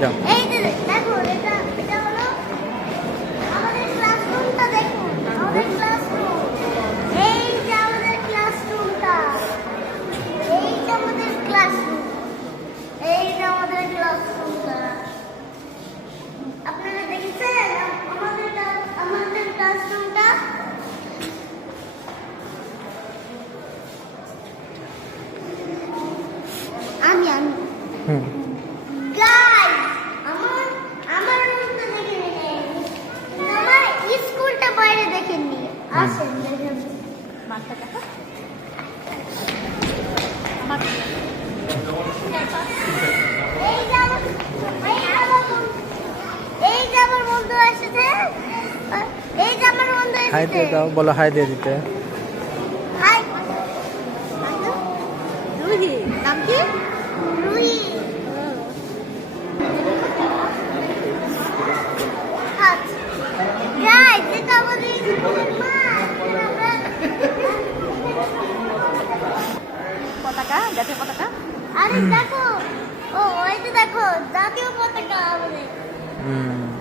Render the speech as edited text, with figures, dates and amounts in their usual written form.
যাও। এই যে দেখো, এটা হলো আমাদের ক্লাসরুমটা। দেখুন আমাদের ক্লাসরুম। এই যে আমাদের ক্লাসরুমটা। এই যে আমাদের ক্লাসরুম। এই যে আমাদের ক্লাসরুমটা। আপনারা দেখেছেন আমাদের ক্লাসরুমটা? আমি হুম। গাইস, আমার রুমটা দেখে নিন। আমার স্কুলটা বাইরে দেখে নিন। আসেন দেখেন। মাঠটা দেখো। এই যে আমার বন্ধু এসেছে। এই যে আমার বন্ধু হাই এসেছে। দিয়ে দাও, বলো হাই দিয়ে দিতে। হাই। রুহি, নাম কি? রুহি। গাইস, এটা আমাদের স্কুলের মাঠ। পতাকা, জাতীয় পতাকা। আরে দেখো, ও ওই যে দেখো জাতীয় পতাকা আমাদের। হুম।